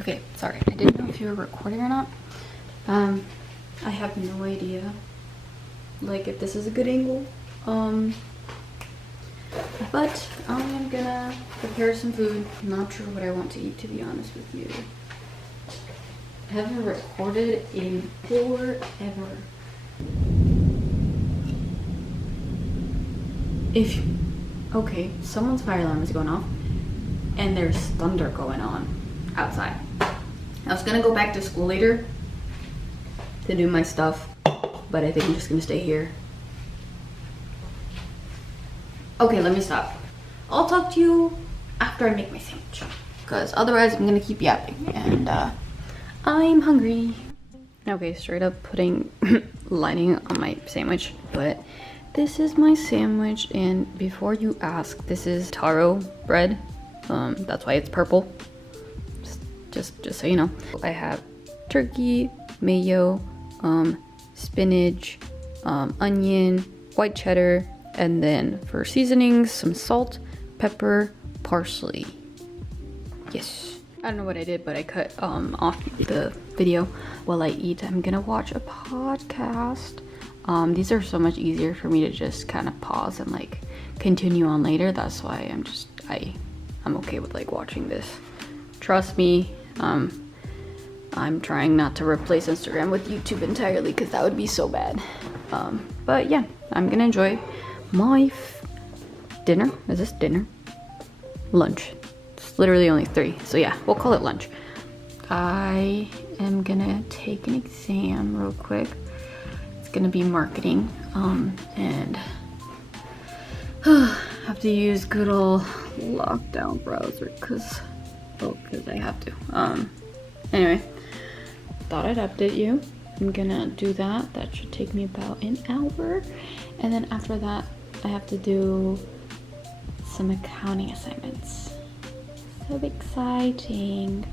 Okay, sorry. I didn't know if you were recording or not. I have no idea, like, if this is a good angle. But I am gonna prepare some food. I'm not sure what I want to eat, to be honest with you. I haven't recorded in forever. Okay, someone's fire alarm is going off, and there's thunder going on outside. I was gonna go back to school later to do my stuff, but I think I'm just gonna stay here. Okay, let me stop. I'll talk to you after I make my sandwich, because otherwise I'm gonna keep yapping, and I'm hungry. Okay, straight up putting lining on my sandwich, but this is my sandwich, and before you ask, this is taro bread. That's why it's purple. Just so you know. I have turkey, mayo, spinach, onion, white cheddar, and then for seasonings, some salt, pepper, parsley. Yes. I don't know what I did, but I cut off the video while I eat. I'm gonna watch a podcast. These are so much easier for me to just kind of pause and like continue on later. That's why I'm okay with like watching this. Trust me, I'm trying not to replace Instagram with YouTube entirely because that would be so bad. But yeah, I'm gonna enjoy my dinner. Is this dinner? Lunch. It's literally only 3, so yeah, we'll call it lunch. I am gonna take an exam real quick. It's gonna be marketing, and have to use good old lockdown browser because I have to. Anyway, thought I'd update you. I'm gonna do that. That should take me about an hour, and then after that I have to do some accounting assignments. So exciting.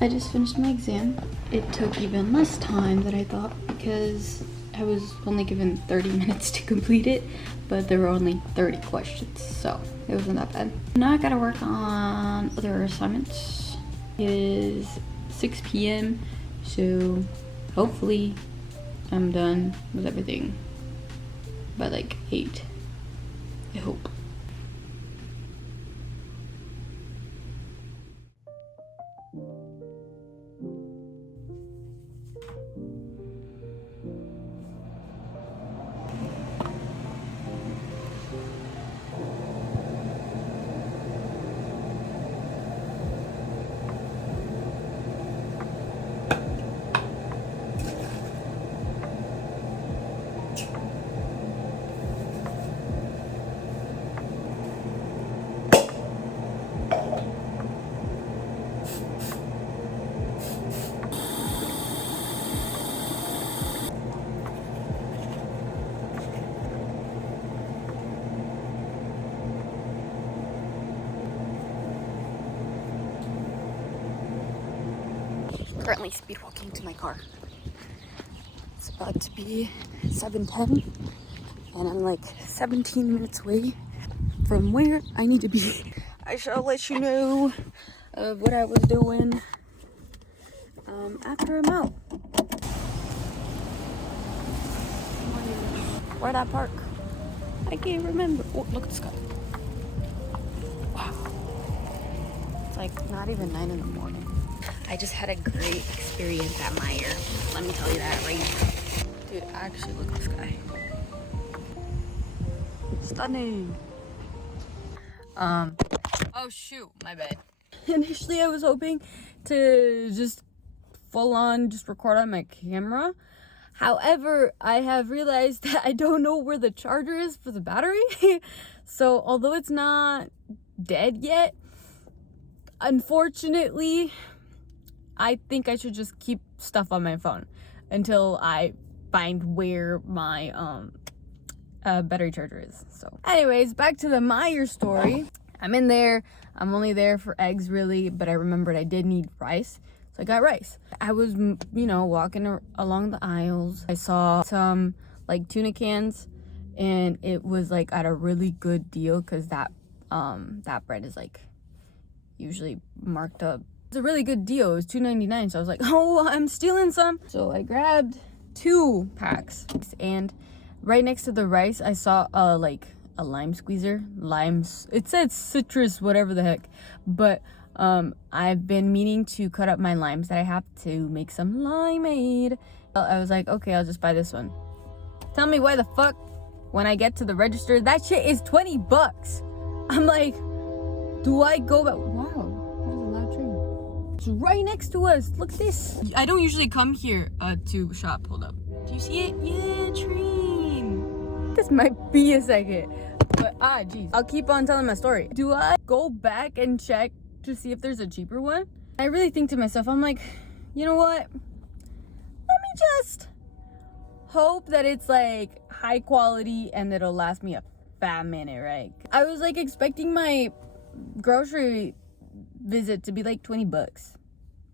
I just finished my exam. It took even less time than I thought because I was only given 30 minutes to complete it, but there were only 30 questions, so it wasn't that bad. Now I gotta work on other assignments. It is 6 p.m., so hopefully I'm done with everything by like 8. I hope. Currently speed walking to my car. It's about to be 7:10, and I'm like 17 minutes away from where I need to be. I shall let you know of what I was doing after I'm out. Where'd I park? I can't remember. Oh, look at the sky. Wow. It's like not even 9 in the morning. I just had a great experience at Meyer. Let me tell you that right now. Dude, actually look at the sky. Stunning. Oh shoot, my bad. Initially I was hoping to just full on just record on my camera. However, I have realized that I don't know where the charger is for the battery. So although it's not dead yet, unfortunately, I think I should just keep stuff on my phone until I find where my battery charger is. So anyways, back to the Meyer story. I'm in there. I'm only there for eggs really, but I remembered I did need rice. So I got rice. I was, walking along the aisles. I saw some like tuna cans, and it was like at a really good deal because that bread is like usually marked up It's a really good deal. It was $2.99, so I was like, oh, I'm stealing some. So I grabbed 2 packs, and right next to the rice I saw like a lime squeezer. Limes, it said citrus whatever the heck, but I've been meaning to cut up my limes that I have to make some limeade. I was like, okay, I'll just buy this one. Tell me why the fuck when I get to the register that shit is 20 bucks. I'm like, do I go back? Wow, that is a loud train. It's right next to us. Look at this. I don't usually come here to shop. Hold up, do you see it? Yeah, train. This might be a second, but geez, I'll keep on telling my story. Do I go back and check to see if there's a cheaper one? I really think to myself, I'm like, you know what, let me just hope that it's like high quality and it'll last me a fat minute, right? I was like expecting my grocery visit to be like 20 bucks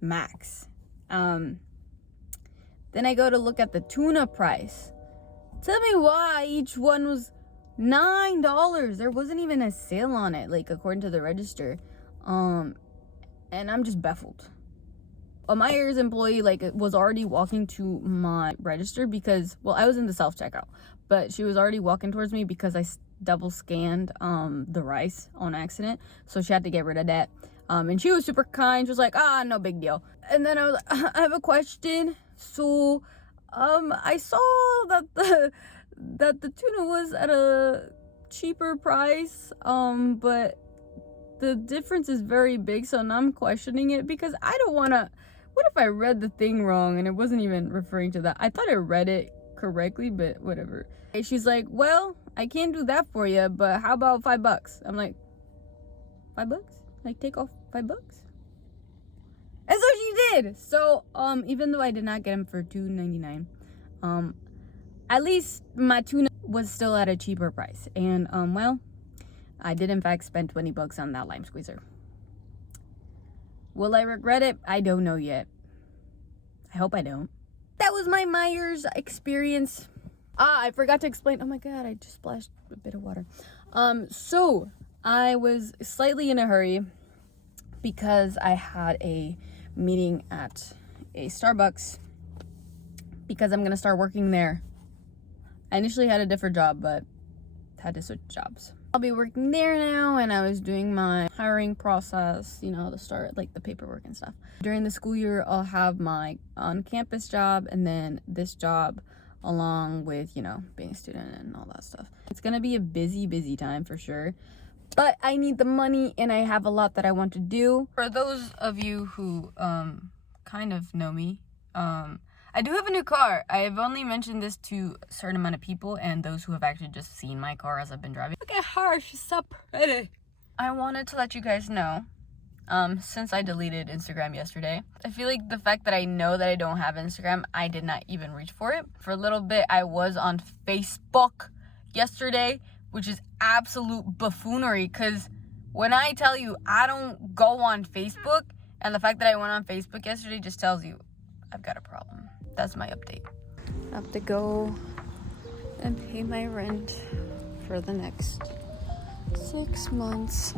max. Then I go to look at the tuna price. Tell me why each one was $9. There wasn't even a sale on it, like according to the register. And I'm just baffled. A Myers employee like was already walking to my register because, well, I was in the self-checkout, but she was already walking towards me because I double scanned the rice on accident, so she had to get rid of that. And she was super kind. She was like, no big deal. And then I was like, I have a question. So I saw that the tuna was at a cheaper price, but the difference is very big, so now I'm questioning it because I don't want to. What if I read the thing wrong and it wasn't even referring to that? I thought I read it correctly, but whatever. And she's like, well, I can't do that for you, but how about $5? I'm like, $5? Like, take off $5? And so she did. So even though I did not get them for $2.99, at least my tuna was still at a cheaper price. And well, I did in fact spend 20 bucks on that lime squeezer. Will I regret it? I don't know yet. I hope I don't. That was my Myers experience. I forgot to explain. Oh my god, I just splashed a bit of water. So I was slightly in a hurry because I had a meeting at a Starbucks because I'm gonna start working there. I initially had a different job, but had to switch jobs. I'll be working there now, and I was doing my hiring process, you know, to start like the paperwork and stuff. During the school year, I'll have my on-campus job and then this job along with, you know, being a student and all that stuff. It's gonna be a busy time for sure, but I need the money and I have a lot that I want to do. For those of you who kind of know me, I do have a new car. I have only mentioned this to a certain amount of people and those who have actually just seen my car as I've been driving. Look at her, she's so pretty. I wanted to let you guys know, since I deleted Instagram yesterday, I feel like the fact that I know that I don't have Instagram, I did not even reach for it. For a little bit, I was on Facebook yesterday, which is absolute buffoonery, because when I tell you I don't go on Facebook, and the fact that I went on Facebook yesterday just tells you I've got a problem. That's my update. I have to go and pay my rent for the next 6 months.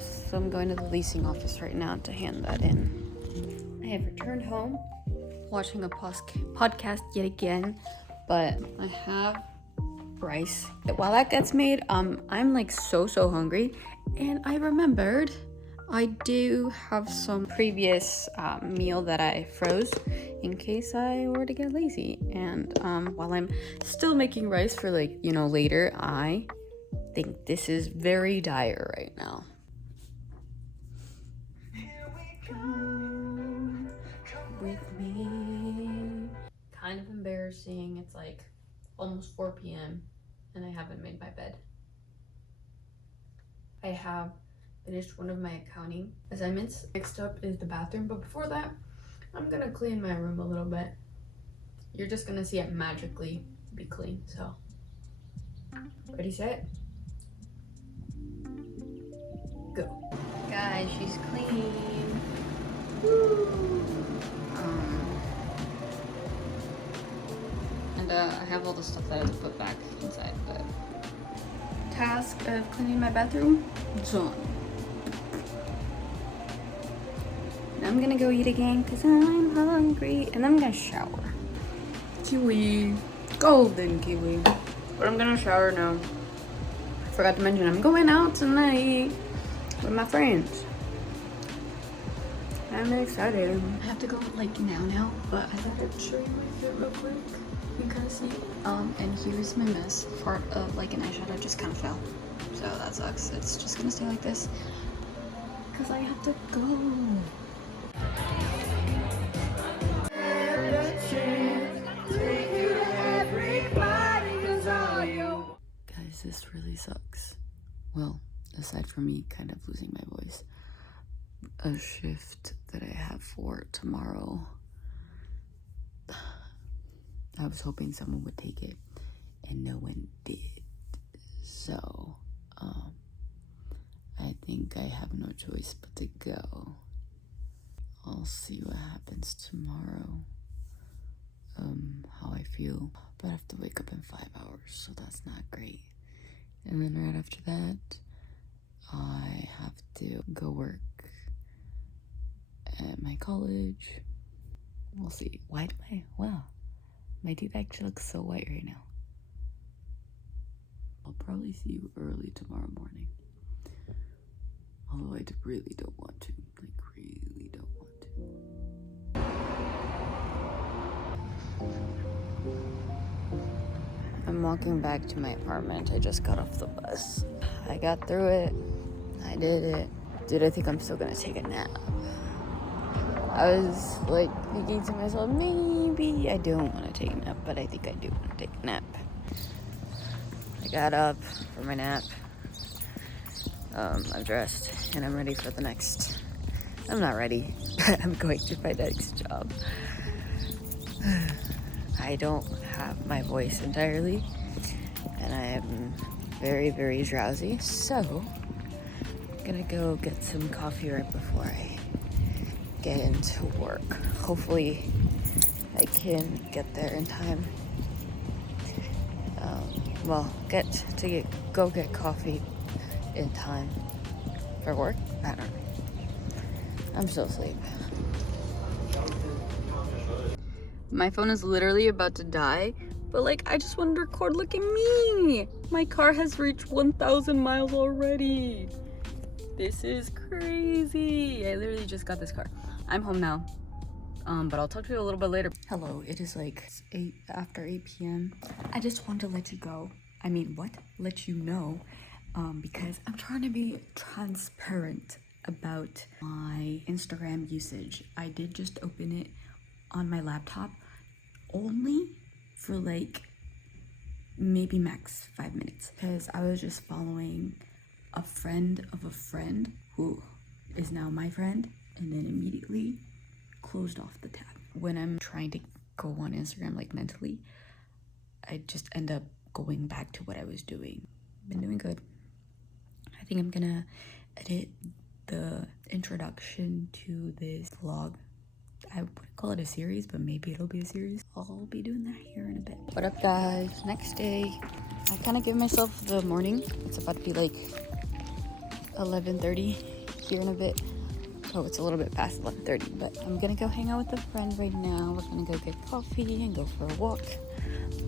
So I'm going to the leasing office right now to hand that in. I have returned home, watching a podcast yet again, but I have rice. While that gets made, I'm like so hungry, and I remembered I do have some previous meal that I froze in case I were to get lazy. And while I'm still making rice for like, you know, later, I think this is very dire right now. Here we go, come with me. Kind of embarrassing. It's like almost 4 p.m. and I haven't made my bed. I have finished one of my accounting assignments. Next up is the bathroom, but before that, I'm gonna clean my room a little bit. You're just gonna see it magically be clean, so. Ready, set, go. Guys, she's clean. Woo! And I have all the stuff that I have to put back inside, but task of cleaning my bathroom done. I'm gonna go eat again because I'm hungry. And I'm gonna shower. Kiwi. Golden kiwi. But I'm gonna shower now. Forgot to mention I'm going out tonight with my friends. I'm excited. I have to go like now, but I thought I'd show you my fit real quick. You can see, and here's my mess. Part of like an eyeshadow just kind of fell. So that sucks. It's just gonna stay like this because I have to go. Guys, this really sucks. Well, aside from me kind of losing my voice. A shift that I have for tomorrow. I was hoping someone would take it and no one did. So, I think I have no choice but to go. I'll see what happens tomorrow. How I feel. But I have to wake up in 5 hours, so that's not great. And then right after that, I have to go work at my college. We'll see. Wow, my teeth actually look so white right now. I'll probably see you early tomorrow morning. Although I really don't want to. Like, really don't want to. I'm walking back to my apartment. I just got off the bus. I got through it. I did it. Dude, I think I'm still gonna take a nap. I was like thinking to myself, maybe I don't want to take a nap, but I think I do want to take a nap. I got up for my nap. I'm dressed and I'm ready for the next. I'm not ready, but I'm going to my next job. I don't have my voice entirely and I am very, very drowsy, so I'm gonna go get some coffee right before I get into work. Hopefully I can get there in time. Go get coffee in time for work. I don't know. I'm still asleep. My phone is literally about to die, but like I just wanted to record. Look at me. My car has reached 1,000 miles already. This is crazy. I literally just got this car. I'm home now, but I'll talk to you a little bit later. Hello, it is like after 8 p.m. I just wanted to let you go. Let you know, because I'm trying to be transparent about my Instagram usage. I did just open it on my laptop only for like maybe max 5 minutes because I was just following a friend of a friend who is now my friend, and then immediately closed off the tab. When I'm trying to go on Instagram like mentally, I just end up going back to what I was doing. Been doing good. I think I'm gonna edit the introduction to this vlog. I wouldn't call it a series, but maybe it'll be a series. I'll be doing that here in a bit. What up, guys? Next day. I kind of give myself the morning. It's about to be like 11:30 here in a bit. Oh, it's a little bit past 11:30, but I'm gonna go hang out with a friend right now. We're gonna go get coffee and go for a walk.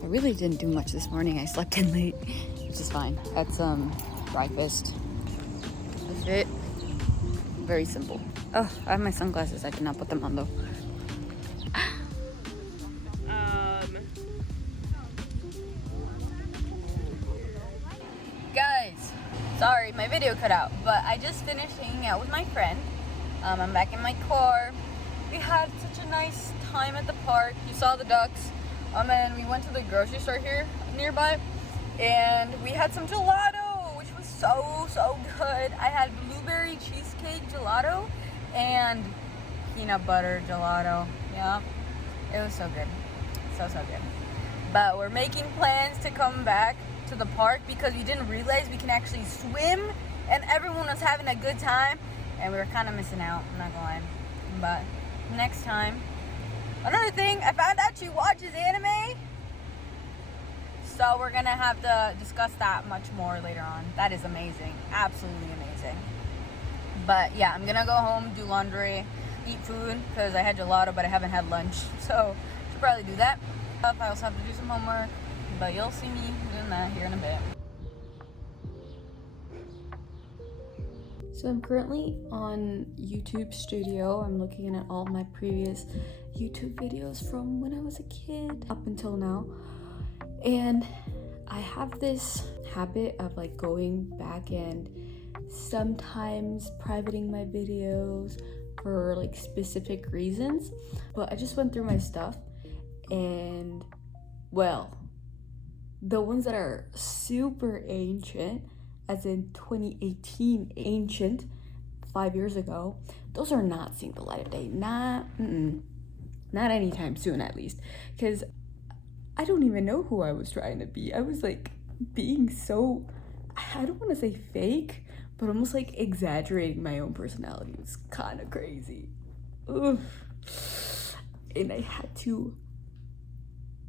I really didn't do much this morning. I slept in late, which is fine. Had some breakfast. That's it. Very simple. Oh, I have my sunglasses. I did not put them on though. Guys, sorry, my video cut out, but I just finished hanging out with my friend. I'm back in my car. We had such a nice time at the park. You saw the ducks. And we went to the grocery store here nearby, and we had some gelato, which was so good. I had blueberry cheesecake gelato and peanut butter gelato. Yeah, it was so good, so good. But we're making plans to come back to the park because we didn't realize we can actually swim, and everyone was having a good time, and we were kind of missing out. I'm not gonna lie, but next time. Another thing, I found out she watches anime, so we're gonna have to discuss that much more later on. That is amazing, absolutely amazing. But yeah, I'm gonna go home, do laundry. eat food because I had gelato, but I haven't had lunch. So should probably do that. I also have to do some homework, but you'll see me doing that here in a bit. So I'm currently on YouTube Studio. I'm looking at all my previous YouTube videos from when I was a kid up until now. And I have this habit of like going back and sometimes privating my videos for like specific reasons. But I just went through my stuff and well, the ones that are super ancient, as in 2018 ancient, 5 years ago, those are not seeing the light of day. Not anytime soon, at least. Because I don't even know who I was trying to be. I was like being so, I don't want to say fake, but almost like exaggerating my own personality. It was kind of crazy. Ugh. And I had to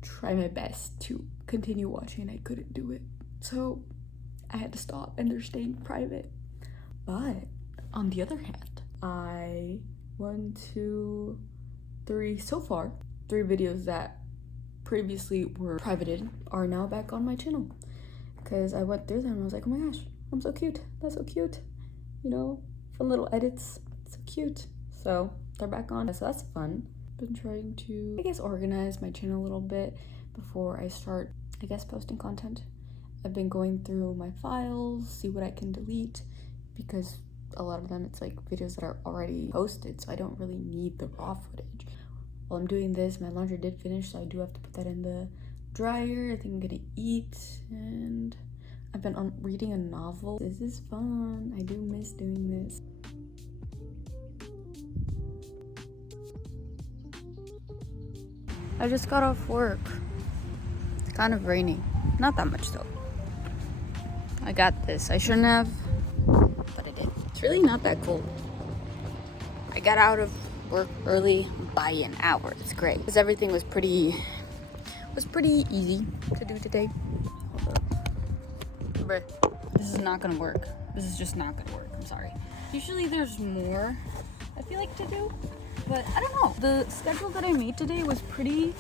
try my best to continue watching and I couldn't do it. So I had to stop and they're staying private. But on the other hand, I 1, 2, 3 so far, 3 videos that previously were privated are now back on my channel. Because I went through them and I was like, oh my gosh, I'm so cute. That's so cute. You know, fun little edits. It's so cute. So they're back on. So that's fun. Been trying to, I guess, organize my channel a little bit before I start, I guess, posting content. I've been going through my files, see what I can delete, because a lot of them it's like videos that are already posted, so I don't really need the raw footage. While I'm doing this, my laundry did finish, so I do have to put that in the dryer. I think I'm gonna eat, and I've been reading a novel. This is fun. I do miss doing this. I just got off work. It's kind of raining. Not that much though. I got this. I shouldn't have, but I did. It's really not that cold. I got out of work early by an hour. It's great because everything was pretty easy to do today. Bruh, this is not gonna work. This is just not gonna work. I'm sorry. Usually there's more I feel like to do, but I don't know. The schedule that I made today was pretty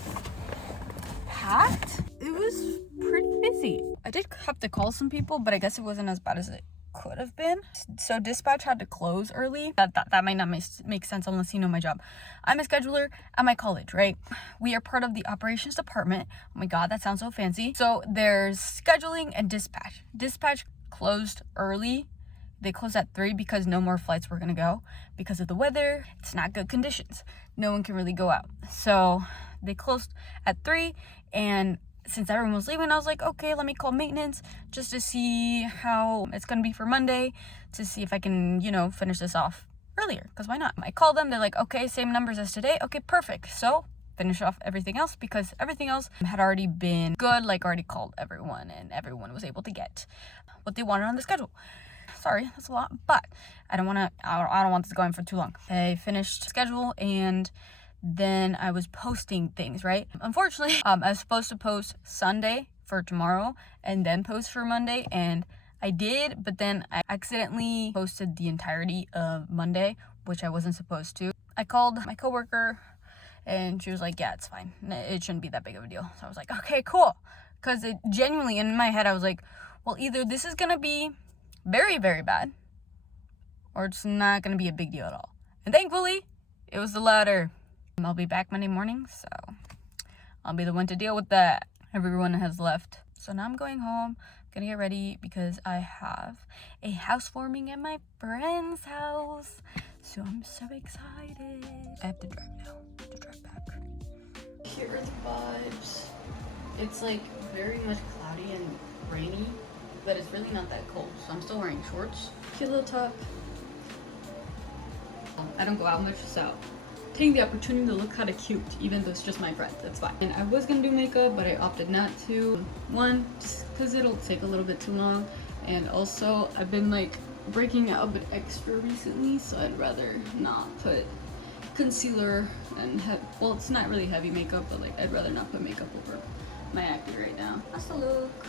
packed. It was pretty busy. I did have to call some people, but I guess it wasn't as bad as it could have been. So dispatch had to close early. That might not make sense unless you know my job. I'm a scheduler at my college, right? We are part of the operations department. Oh my god, that sounds so fancy. So there's scheduling and dispatch. Dispatch closed early. They closed at 3 because no more flights were gonna go because of the weather. It's not good conditions. No one can really go out. So they closed at 3, and since everyone was leaving, I was like, okay, let me call maintenance just to see how it's gonna be for Monday, to see if I can, you know, finish this off earlier, because why not? I called them, they're like, okay, same numbers as today. Okay, perfect. So finish off everything else, because everything else had already been good, like already called everyone, and everyone was able to get what they wanted on the schedule. Sorry, that's a lot, but I don't want this going for too long. I finished schedule, and then I was posting things, right? Unfortunately, I was supposed to post Sunday for tomorrow and then post for Monday, and I did, but then I accidentally posted the entirety of Monday, which I wasn't supposed to. I called my coworker and she was like, yeah, it's fine. It shouldn't be that big of a deal. So I was like, okay, cool. Because it genuinely, in my head, I was like, well, either this is gonna be very, very bad, or it's not gonna be a big deal at all. And thankfully, it was the latter. I'll be back Monday morning, so I'll be the one to deal with that. Everyone has left. So now I'm going home. I'm gonna get ready because I have a housewarming at my friend's house. So I'm so excited. I have to drive now to drive back. Here are the vibes. It's like very much cloudy and rainy, but it's really not that cold. So I'm still wearing shorts. Cute little top. I don't go out much, so taking the opportunity to look kind of cute, even though it's just my friend. That's fine. And I was gonna do makeup, but I opted not to. One, just because it'll take a little bit too long, and also I've been like breaking out a bit extra recently, so I'd rather not put concealer and well, it's not really heavy makeup, but like I'd rather not put makeup over my acne right now. That's the look.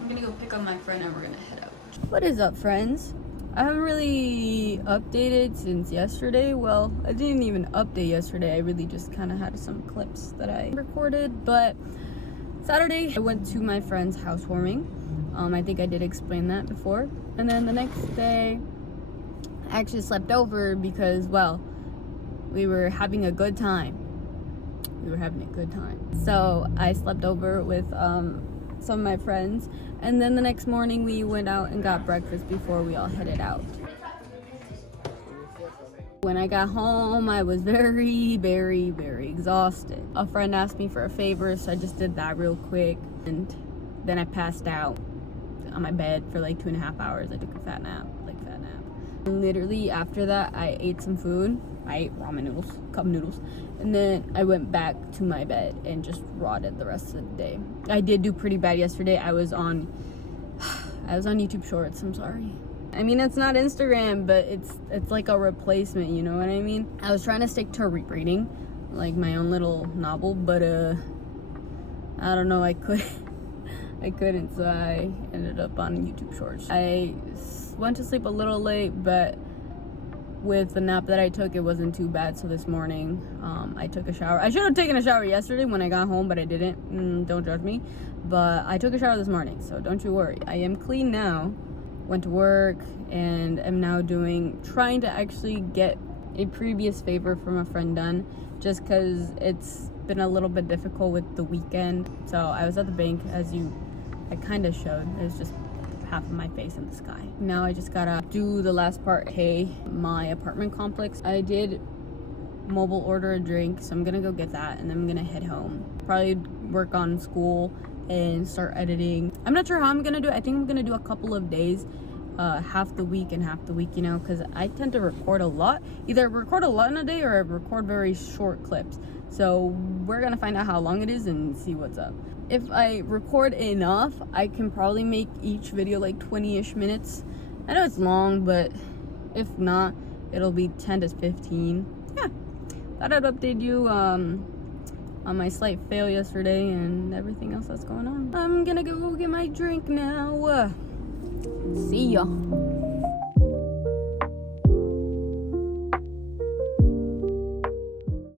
I'm gonna go pick up my friend and we're gonna head out. What is up, friends? I haven't really updated since yesterday. Well, I didn't even update yesterday. I really just kind of had some clips that I recorded. But Saturday, I went to my friend's housewarming. I think I did explain that before. And then the next day, I actually slept over because, well, we were having a good time. So I slept over with some of my friends. And then the next morning, we went out and got breakfast before we all headed out. When I got home, I was very, very, very exhausted. A friend asked me for a favor, so I just did that real quick. And then I passed out on my bed for like 2.5 hours. I took a fat nap. Literally after that, I ate some food. I ate ramen noodles, cup noodles. And then I went back to my bed and just rotted the rest of the day. I did do pretty bad yesterday. I was on YouTube Shorts. I'm sorry. I mean, it's not Instagram, but it's like a replacement, you know what I mean? I was trying to stick to reading, like my own little novel, but I don't know, I couldn't, so I ended up on YouTube Shorts. I went to sleep a little late, but with the nap that I took, it wasn't too bad. So this morning, I took a shower. I should have taken a shower yesterday when I got home, but I didn't. Don't judge me. But I took a shower this morning, so don't you worry. I am clean now. Went to work and am now trying to actually get a previous favor from a friend done, just because it's been a little bit difficult with the weekend. So I was at the bank, I kind of showed. It's just half of my face in the sky. Now I just gotta do the last part. Hey, my apartment complex. I did mobile order a drink, so I'm gonna go get that and then I'm gonna head home. Probably work on school and start editing. I'm not sure how I'm gonna do it. I think I'm gonna do a couple of days, half the week and half the week, you know, because I tend to record a lot. Either record a lot in a day or I record very short clips. So we're gonna find out how long it is and see what's up. If I record enough, I can probably make each video like 20-ish minutes. I know it's long, but if not, it'll be 10 to 15. Yeah, thought I'd update you on my slight fail yesterday and everything else that's going on. I'm gonna go get my drink now. See ya.